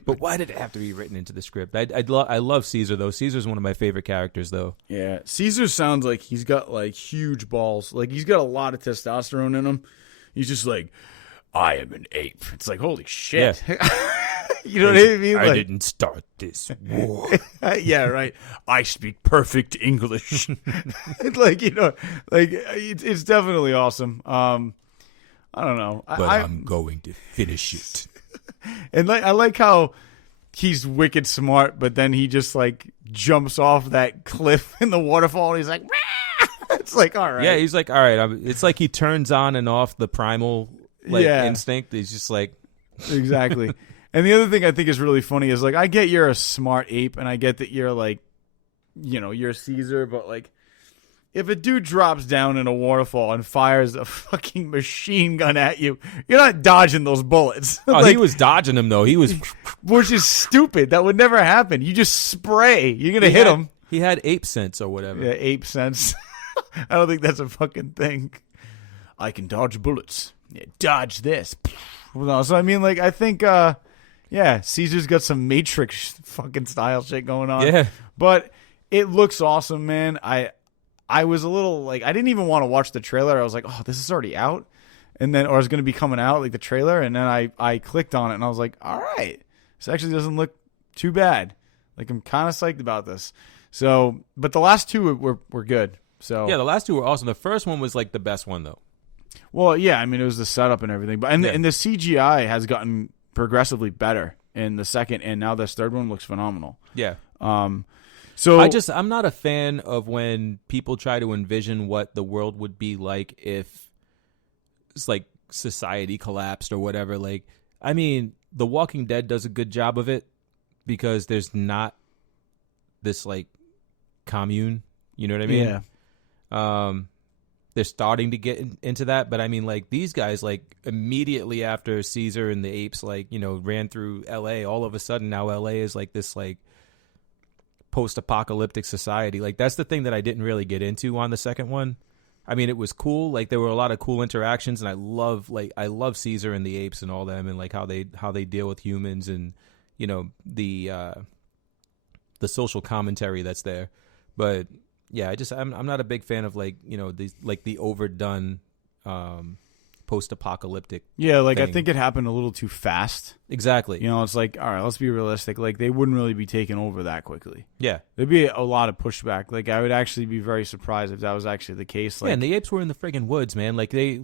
But why did it have to be written into the script? I love Caesar, though. Caesar's one of my favorite characters, though. Yeah, Caesar sounds like he's got like huge balls. Like, he's got a lot of testosterone in him. He's just like, I am an ape. It's like, holy shit. Yeah. You know what I mean? I didn't start this war. Yeah, right. I speak perfect English. Like, you know, like it's definitely awesome. I don't know. But I'm going to finish it. And I like how he's wicked smart, but then he just like jumps off that cliff in the waterfall, and he's like, Rah! It's like, all right. Yeah, he's like, all right. It's like he turns on and off the primal instinct. He's just like, exactly. And the other thing I think is really funny is like, I get you're a smart ape, and I get that you're like, you know, you're Caesar, but like, if a dude drops down in a waterfall and fires a fucking machine gun at you, you're not dodging those bullets. Oh, like, he was dodging them, though. He was... Which is stupid. That would never happen. You just spray. You're going to hit him. He had ape sense or whatever. Yeah, ape sense. I don't think that's a fucking thing. I can dodge bullets. Yeah, dodge this. So, I mean, like, I think, Caesar's got some Matrix fucking style shit going on. Yeah. But it looks awesome, man. I was a little like, I didn't even want to watch the trailer. I was like, oh, this is already out, and then, or it's going to be coming out, like the trailer. And then I clicked on it, and I was like, all right, this actually doesn't look too bad. Like, I'm kind of psyched about this. So, but the last two were good. So yeah, the last two were awesome. The first one was like the best one, though. Well, yeah, I mean, it was the setup and everything, but and the CGI has gotten progressively better in the second, and now this third one looks phenomenal. Yeah. So I'm not a fan of when people try to envision what the world would be like if it's like society collapsed or whatever. Like, I mean, The Walking Dead does a good job of it because there's not this like commune. You know what I mean? Yeah. They're starting to get into that, but I mean, like, these guys, like, immediately after Caesar and the apes, like, you know, ran through L.A., all of a sudden now L.A. is like this, like, post-apocalyptic society. Like, that's the thing that I didn't really get into on the second one. I mean, it was cool. Like there were a lot of cool interactions, and I love Caesar and the apes and all them, and like how they deal with humans, and you know the social commentary that's there. But yeah, I'm not a big fan of like you know the overdone post-apocalyptic. Yeah, like thing. I think it happened a little too fast. Exactly. You know, it's like, all right, let's be realistic. Like they wouldn't really be taken over that quickly. Yeah. There'd be a lot of pushback. Like I would actually be very surprised if that was actually the case. Like, yeah, and the apes were in the friggin' woods, man. Like they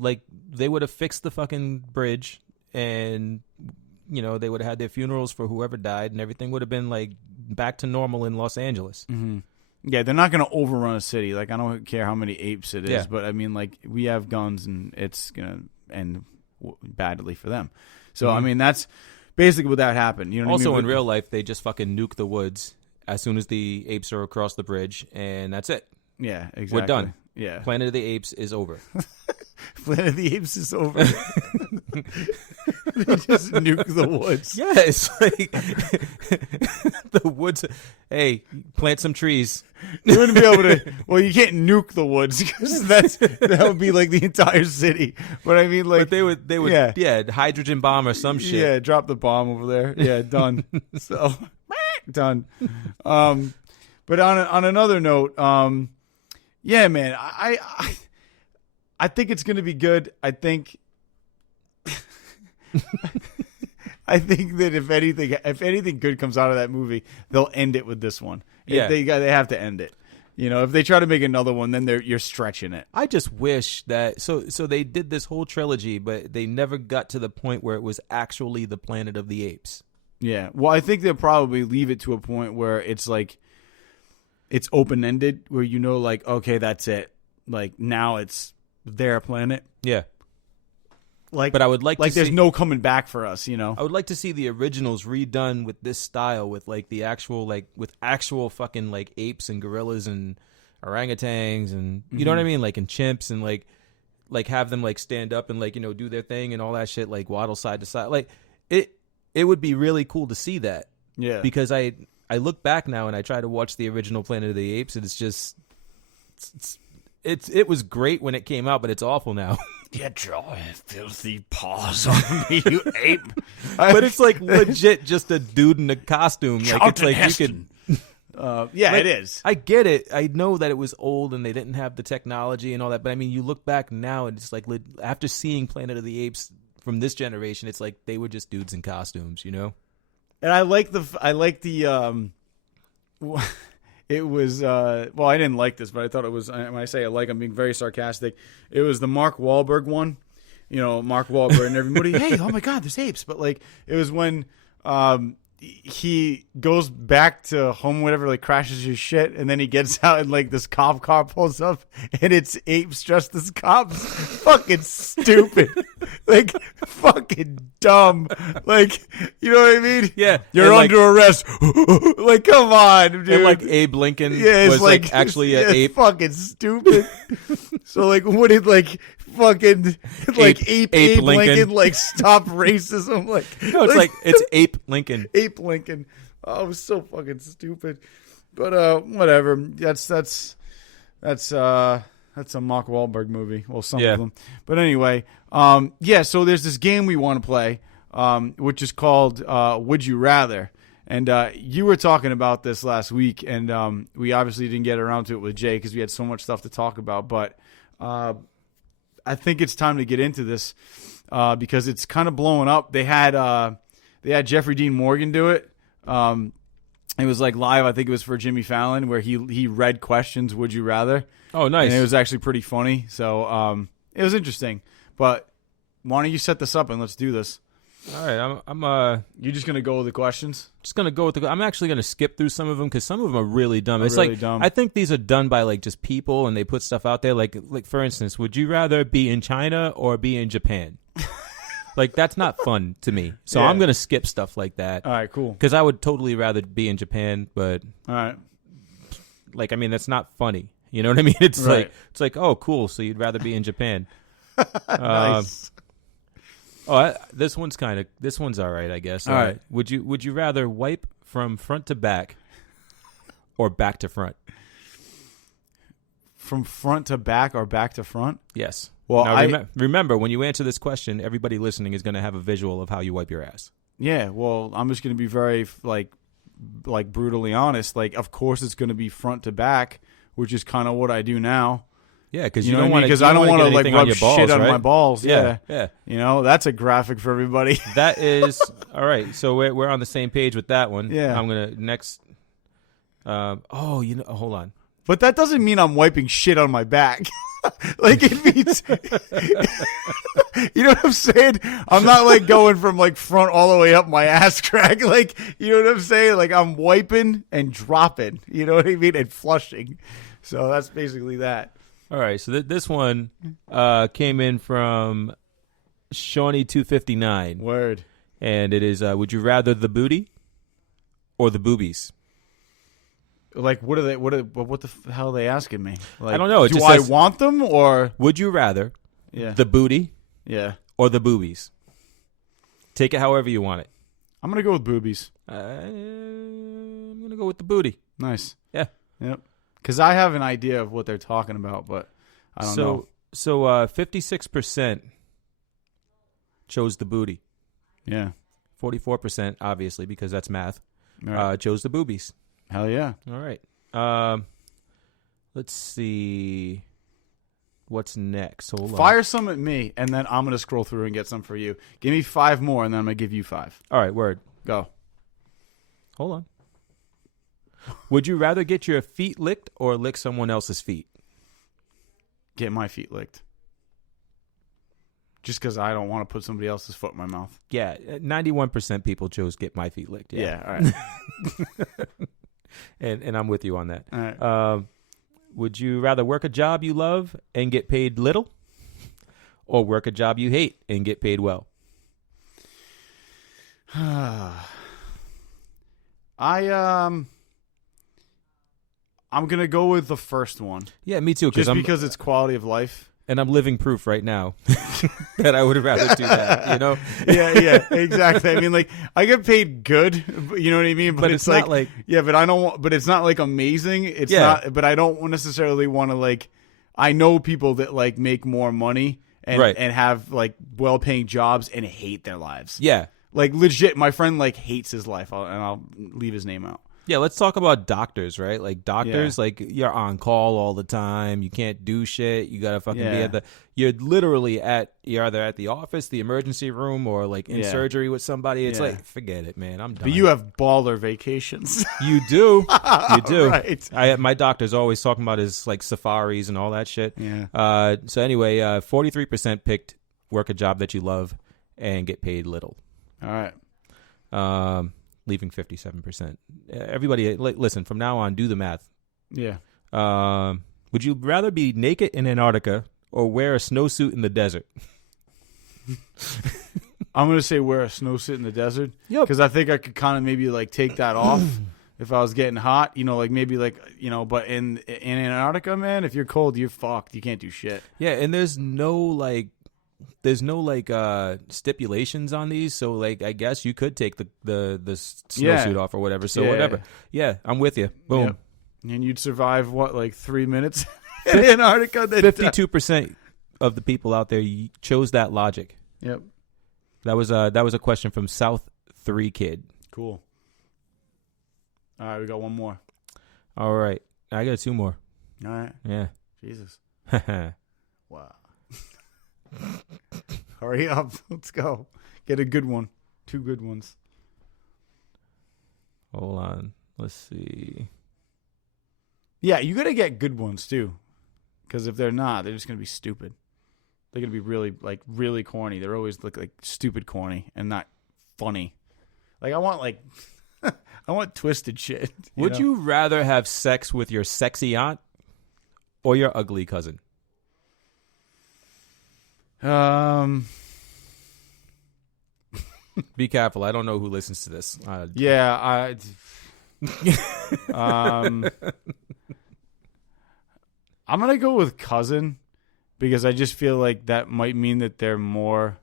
would have fixed the fucking bridge, and you know they would have had their funerals for whoever died, and everything would have been like back to normal in Los Angeles. Mm-hmm. Yeah, they're not going to overrun a city. Like I don't care how many apes it is, Yeah. but I mean, like we have guns, and it's gonna end badly for them. So I mean, that's basically what that happened. You know. Also, what I mean? in real life, they just fucking nuke the woods as soon as the apes are across the bridge, and that's it. Yeah, exactly. We're done. Yeah, Planet of the Apes is over. Planet of the Apes is over. They just nuke the woods. Yeah, it's like the woods. Hey, plant some trees. You wouldn't be able to. Well, you can't nuke the woods because that would be like the entire city. But I mean, like But they would, yeah, hydrogen bomb or some shit. Yeah, drop the bomb over there. Yeah, done. So done. But on another note, yeah, man, I think it's gonna be good. I think that if anything good comes out of that movie, they'll end it with this one. Yeah. They have to end it. You know, if they try to make another one, then you're stretching it. I just wish that so they did this whole trilogy, but they never got to the point where it was actually the Planet of the Apes. Yeah. Well, I think they'll probably leave it to a point where it's like it's open-ended, where you know, like, okay, that's it. Like now it's their planet. Yeah. Like, but I would like to there's see, no coming back for us, you know. I would like to see the originals redone with this style, with like the actual with actual fucking like apes and gorillas and orangutans and you know what I mean, like and chimps and like have them like stand up and like you know do their thing and all that shit, like waddle side to side. Like it would be really cool to see that. Yeah. Because I look back now and I try to watch the original Planet of the Apes and it's just it was great when it came out, but it's awful now. Get your filthy paws on me, you ape. But it's like legit just a dude in a costume. Like it's like Heston. you could. Yeah, like, it is. I get it. I know that it was old and they didn't have the technology and all that. But I mean, you look back now and it's like after seeing Planet of the Apes from this generation, it's like they were just dudes in costumes, you know. And I like the it was well, I didn't like this, but I thought it was, when I say I like, I'm being very sarcastic. It was the Mark Wahlberg one. You know, Mark Wahlberg and everybody, hey, oh my God, there's apes. But like it was when he goes back to home, whatever, like crashes his shit, and then he gets out and like this cop car pulls up and it's apes dressed as cops. Fucking stupid. Like fucking dumb. Like, you know what I mean? Yeah. You're and under arrest. Like, come on, dude. And like Abe Lincoln Yeah, it's was like actually an ape. Fucking stupid. So like, what did like fucking like ape Lincoln like stop racism? Like, No, it's like it's Ape Lincoln. Ape Lincoln. Oh, it was so fucking stupid. But whatever. That's a Mark Wahlberg movie. Well, some of them. But anyway, yeah. So there's this game we want to play, which is called Would You Rather. And you were talking about this last week, and we obviously didn't get around to it with Jay because we had so much stuff to talk about. But I think it's time to get into this because it's kind of blowing up. They had Jeffrey Dean Morgan do it. It was like live. I think it was for Jimmy Fallon, where he read questions. Would you rather? Oh, nice. And it was actually pretty funny. So it was interesting. But why don't you set this up and let's do this? All right, I'm You're just gonna go with the questions? just gonna go with the. I'm actually gonna skip through some of them because some of them are really dumb. It's Really like dumb. I think these are done by like just people and they put stuff out there. Like for instance, would you rather be in China or be in Japan? Like that's not fun to me. So Yeah. I'm gonna skip stuff like that. All right, cool. Because I would totally rather be in Japan, but All right. like I mean that's not funny. You know what I mean? It's Right. like oh cool, so you'd rather be in Japan. Nice. This one's all right, I guess. All right. Would you rather wipe from front to back or back to front? from front to back or back to front? Yes. Well, now, remember, when you answer this question, everybody listening is going to have a visual of how you wipe your ass. Yeah, well, I'm just going to be very, like brutally honest. Like, of course it's going to be front to back, which is kind of what I do now. Yeah, because you don't want to, because I don't want to like rub shit on my balls. Yeah. You know, that's a graphic for everybody. That is all right. So we're on the same page with that one. Yeah. I'm gonna next. Hold on. But that doesn't mean I'm wiping shit on my back. Like, it means, you know what I'm saying? I'm not like going from like front all the way up my ass crack. Like, you know what I'm saying? Like, I'm wiping and dropping. You know what I mean? And flushing. So that's basically that. All right, so this one came in from Shawnee259. Word. And it is, would you rather the or the boobies? Like, what the hell are they asking me? Like, I don't know. Do I want them, or would you rather the booty or the boobies? Take it however you want it. I'm going to go with boobies. I'm going to go with the booty. Nice. Yeah. Yep. Because I have an idea of what they're talking about, but I don't know. So 56% chose the booty. Yeah. 44%, obviously, because that's math, right. chose the boobies. Hell yeah. All right. Let's see. What's next? Hold on. Fire some at me, and then I'm going to scroll through and get some for you. Give me 5 more, and then I'm going to give you 5. All right, word. Go. Hold on. Would you rather get your feet licked or lick someone else's feet? Get my feet licked. Just because I don't want to put somebody else's foot in my mouth. Yeah, 91% people chose get my feet licked. Yeah, all right. and I'm with you on that. All right. Would you rather work a job you love and get paid little, or work a job you hate and get paid well? I'm going to go with the first one. Yeah, me too. Just because it's quality of life. And I'm living proof right now that I would rather do that, you know? Yeah, exactly. I mean, like, I get paid good, you know what I mean? But it's like yeah, but I don't want, but it's not like amazing. It's not, but I don't necessarily want to, like, I know people that like make more money and have like well-paying jobs and hate their lives. Yeah. Like, legit, my friend like hates his life, and I'll leave his name out. Yeah, let's talk about doctors, right? Like, doctors, like, you're on call all the time. You can't do shit. You gotta fucking be you're literally you're either at the office, the emergency room, or like in surgery with somebody. It's like, forget it, man. I'm done. But you have baller vacations. You do. You do. Right. My doctor's always talking about his like safaris and all that shit. Yeah. So anyway, 43% picked work a job that you love and get paid little. All right. Leaving 57%. Everybody, listen, from now on, do the math. Yeah. Would you rather be naked in Antarctica or wear a snowsuit in the desert? I'm going to say wear a snowsuit in the desert. Yep. Because I think I could kind of maybe like take that off if I was getting hot. You know, like maybe like, you know, but in Antarctica, man, if you're cold, you're fucked. You can't do shit. Yeah, and there's no stipulations on these, so like I guess you could take the snowsuit off or whatever. So whatever. Yeah, I'm with you. Boom. Yep. And you'd survive what, like 3 minutes in Antarctica? 52% of the people out there chose that logic. Yep. That was a question from South 3 Kid. Cool. All right, we got one more. All right, I got 2 more. All right. Yeah. Jesus. Wow. Hurry up. Let's go. Get a good one. 2 good ones. Hold on. Let's see. Yeah, you got to get good ones too. Because if they're not, they're just going to be stupid. They're going to be really corny. They're always like stupid corny and not funny. Like I want twisted shit. Would you rather have sex with your sexy aunt or your ugly cousin? Be careful. I don't know who listens to this. I'm going to go with cousin because I just feel like that might mean that they're more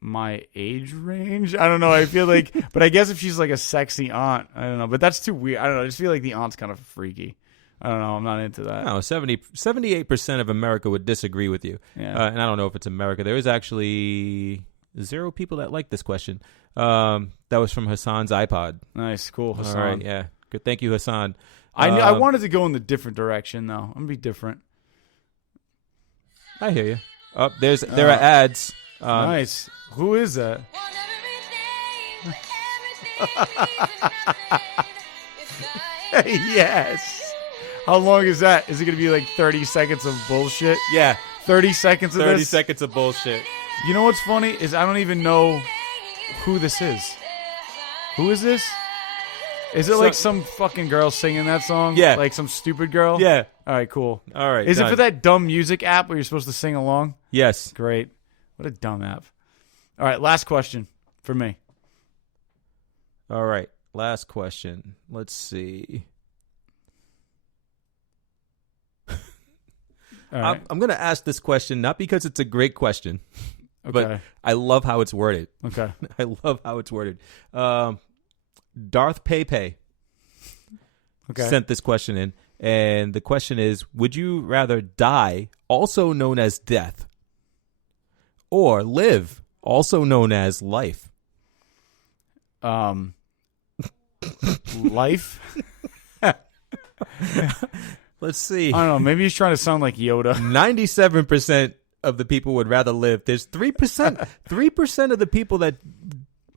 my age range. I don't know. I feel like, but I guess if she's like a sexy aunt, I don't know. But that's too weird. I don't know. I just feel like the aunt's kind of freaky. I don't know. I'm not into that. No, 78% of America would disagree with you. Yeah. And I don't know if it's America. There is actually 0 people that like this question. That was from Hassan's iPod. Nice. Cool, Hassan. All right, yeah. Good. Thank you, Hassan. I wanted to go in the different direction, though. I'm going to be different. I hear you. Oh, there are ads. Nice. Who is that? Yes. How long is that? Is it going to be like 30 seconds of bullshit? Yeah. 30 seconds of 30 this? seconds of bullshit. You know what's funny is I don't even know who this is. Who is this? Is it like some fucking girl singing that song? Yeah. Like some stupid girl? Yeah. All right, cool. All right. Is done. it for that dumb music app where you're supposed to sing along? Yes. Great. What a dumb app. All right, last question for me. All right. Last question. Let's see. All right. I'm going to ask this question not because it's a great question, Okay. but I love how it's worded. Okay. I love how it's worded. Darth Pepe Okay. sent this question in, and the question is, would you rather die, also known as death, or live, also known as life? Life? Let's see. I don't know. Maybe he's trying to sound like Yoda. 97% of the people would rather live. There's 3%. 3% of the people that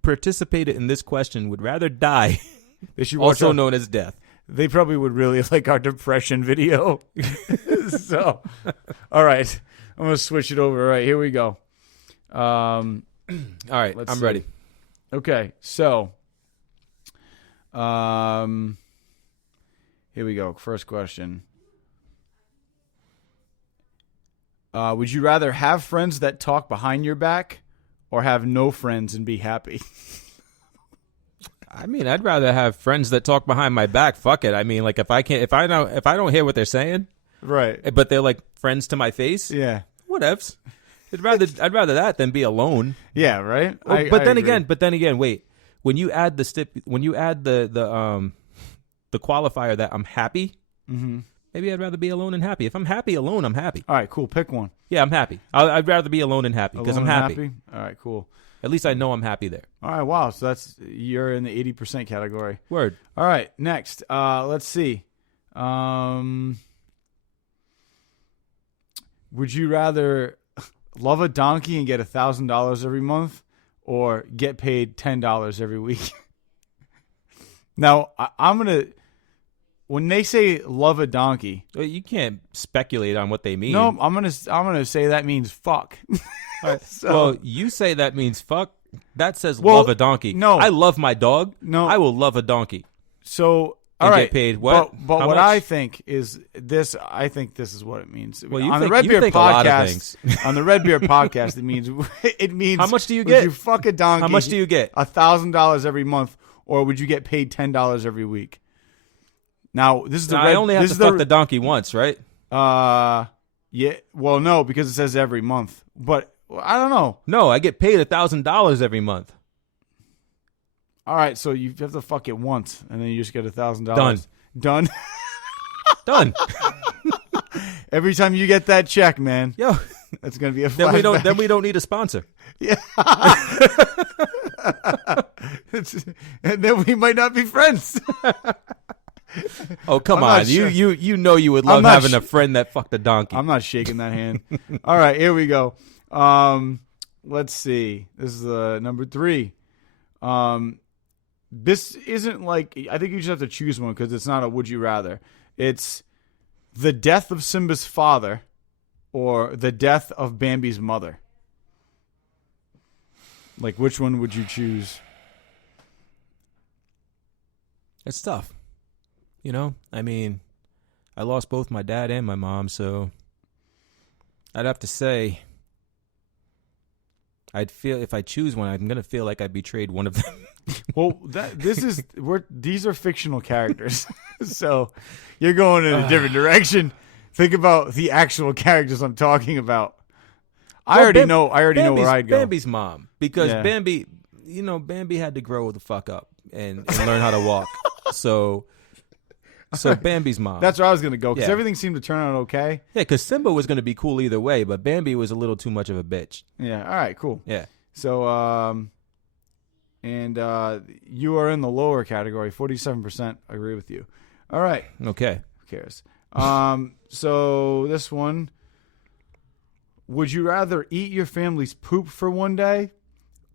participated in this question would rather die, They should watch also our- known as death. They probably would really like our depression video. So, all right. I'm going to switch it over. All right, here we go. All right, Let's I'm see. ready. Okay, so here we go. First question. Would you rather have friends that talk behind your back or have no friends and be happy? I mean, I'd rather have friends that talk behind my back. Fuck it. I mean, like if I don't hear what they're saying, Right. but they're like friends to my face, Yeah. whatevs. I'd rather that than be alone. Yeah, right? But then again, wait. When you add the qualifier that I'm happy, maybe I'd rather be alone and happy. If I'm happy alone, I'm happy. All right, cool. Pick one. Yeah, I'm happy. I'd rather be alone and happy because I'm Alone and happy. All right, cool. At least I know I'm happy there. All right, wow. So you're in the 80% category. Word. All right, next. Let's see. Would you rather love a donkey and get $1,000 every month, or get paid $10 every week? Now, I'm gonna. When they say love a donkey, Well, you can't speculate on what they mean. no, I'm gonna say that means fuck. So, Well, you say that means fuck. That says Well, love a donkey. no. I love my dog. No. I will love a donkey. so And all get right, paid what? But How what much? I think is this. I think this is what it means. Well, you on think- the Red you Beer think a lot of podcast, on the Red Beer podcast, it means How much do you would get? you fuck a donkey? How much do you get? $1,000 every month, or would you get paid $10 every week? Now this is the. I only have this to is fuck the donkey once, right? Yeah. Well, no, because it says every month. But I don't know. No, I get paid $1,000 every month. All right, so you have to fuck it once, and then you just get $1,000. Done. Done. Done. Every time you get that check, man, Yo, that's gonna be a. then flashback. we don't need a sponsor. Yeah. And then we might not be friends. Oh, come I'm on. not sure. You know you would love not having a friend that fucked a donkey. I'm not shaking that hand. All right, here we go. Let's see. This is number 3. This isn't like, I think you just have to choose one because it's not a would you rather. It's the death of Simba's father or the death of Bambi's mother. Like, which one would you choose? It's tough. You know, I mean, I lost both my dad and my mom, so I'd have to say I'd feel if I choose one, I'm going to feel like I betrayed one of them. Well, these are fictional characters, so you're going in a different direction. Think about the actual characters I'm talking about. I already know where I'd go. Bambi's mom, because Yeah. Bambi had to grow the fuck up and learn how to walk. So So Bambi's mom. That's where I was going to go because Yeah. everything seemed to turn out okay. Yeah, because Simba was going to be cool either way, but Bambi was a little too much of a bitch. Yeah. All right. Cool. Yeah. So, you are in the lower category. 47% agree with you. All right. Okay. Who cares? So this one. Would you rather eat your family's poop for one day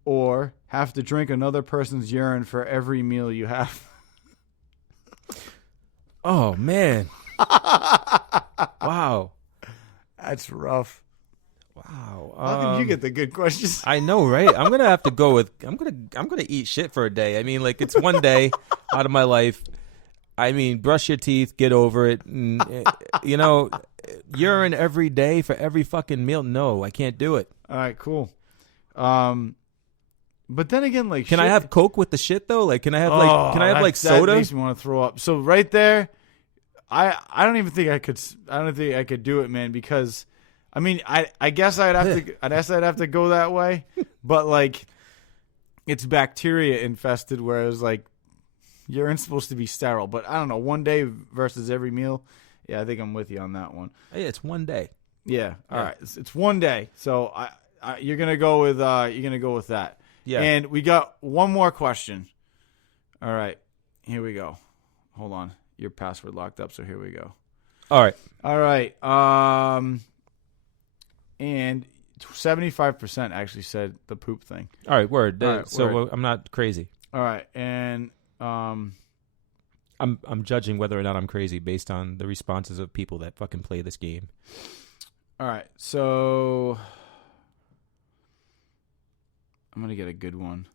or have to drink another person's urine for every meal you have? Oh, man. Wow. That's rough. Wow. How come you get the good questions? I know, right? I'm gonna have to go with I'm gonna eat shit for a day. I mean, like it's one day out of my life. I mean, brush your teeth, get over it. And, urine every day for every fucking meal. No, I can't do it. All right, cool. But then again, like, Can I have Coke with the shit though? Like, can I have that soda? That makes me want to throw up. So right there, I don't even think I could. I don't think I could do it, man. Because I mean, I guess I'd have to go that way. But like, it's bacteria infested, whereas like urine's supposed to be sterile. But I don't know. One day versus every meal. Yeah, I think I'm with you on that one. Yeah, it's one day. Yeah. All right. It's one day. So you're gonna go with that. Yeah. And we got one more question. All right. Here we go. Hold on. Your password locked up, so here we go. All right. All right. And 75% actually said the poop thing. All right. Word. All right, So word. I'm not crazy. All right. And I'm judging whether or not I'm crazy based on the responses of people that fucking play this game. all right. So I'm going to get a good one.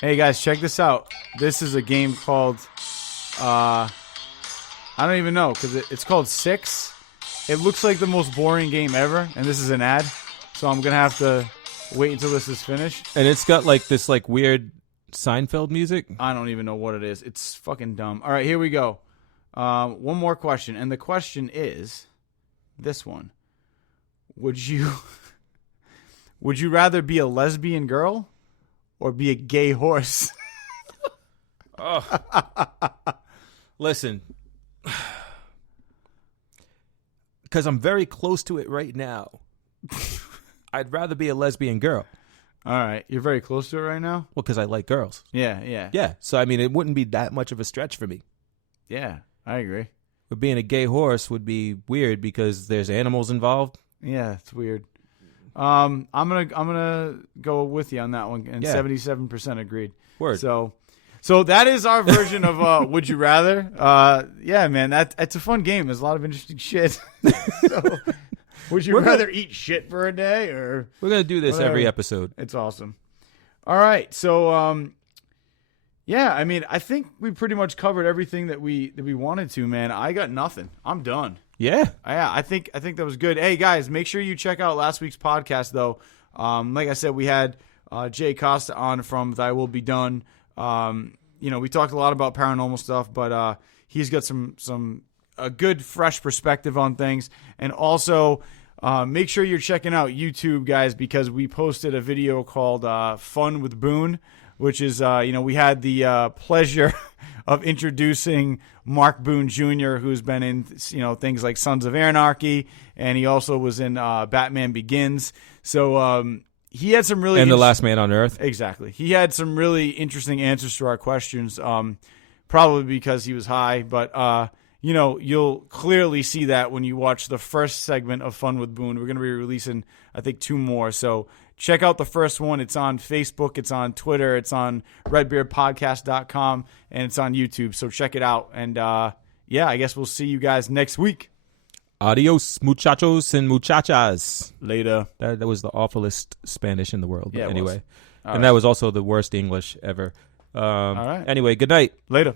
Hey guys, check this out. This is a game called I don't even know because it's called Six. It looks like the most boring game ever, and this is an ad, so I'm gonna have to wait until this is finished. And it's got like this like weird Seinfeld music. I don't even know what it is. It's fucking dumb. All right, here we go. One more question, and the question is this one: Would you rather be a lesbian girl or be a gay horse? Listen, because I'm very close to it right now. I'd rather be a lesbian girl. All right, you're very close to it right now. Well, because I like girls. Yeah. Yeah, so I mean, it wouldn't be that much of a stretch for me. Yeah, I agree. But being a gay horse would be weird because there's animals involved. Yeah, it's weird. I'm gonna go with you on that one, and 77% agreed. Word. So that is our version of Would You Rather. Yeah, man, that's a fun game. There's a lot of interesting shit. So, would you rather eat shit for a day or? We're gonna do this every episode. It's awesome. All right, so yeah, I mean, I think we pretty much covered everything that we wanted to, man. I got nothing. I'm done. Yeah. Yeah, I think that was good. Hey guys, make sure you check out last week's podcast though. Like I said, we had Jay Costa on from Thy Will Be Done. We talked a lot about paranormal stuff, but he's got a good fresh perspective on things. And also make sure you're checking out YouTube, guys, because we posted a video called Fun with Boone, which is we had the pleasure of introducing Mark Boone Jr., who's been in things like Sons of Anarchy, and he also was in Batman Begins. So he had some really The Last Man on Earth. Exactly. He had some really interesting answers to our questions, probably because he was high, but you'll clearly see that when you watch the first segment of Fun with Boone. We're going to be releasing, I think, 2 more. So check out the first one. It's on Facebook. It's on Twitter. It's on redbeardpodcast.com. And it's on YouTube. So check it out. And, I guess we'll see you guys next week. Adios, muchachos and muchachas. Later. That was the awfulest Spanish in the world. Yeah, anyway. All and right. that was also the worst English ever. All right. Anyway, good night. Later.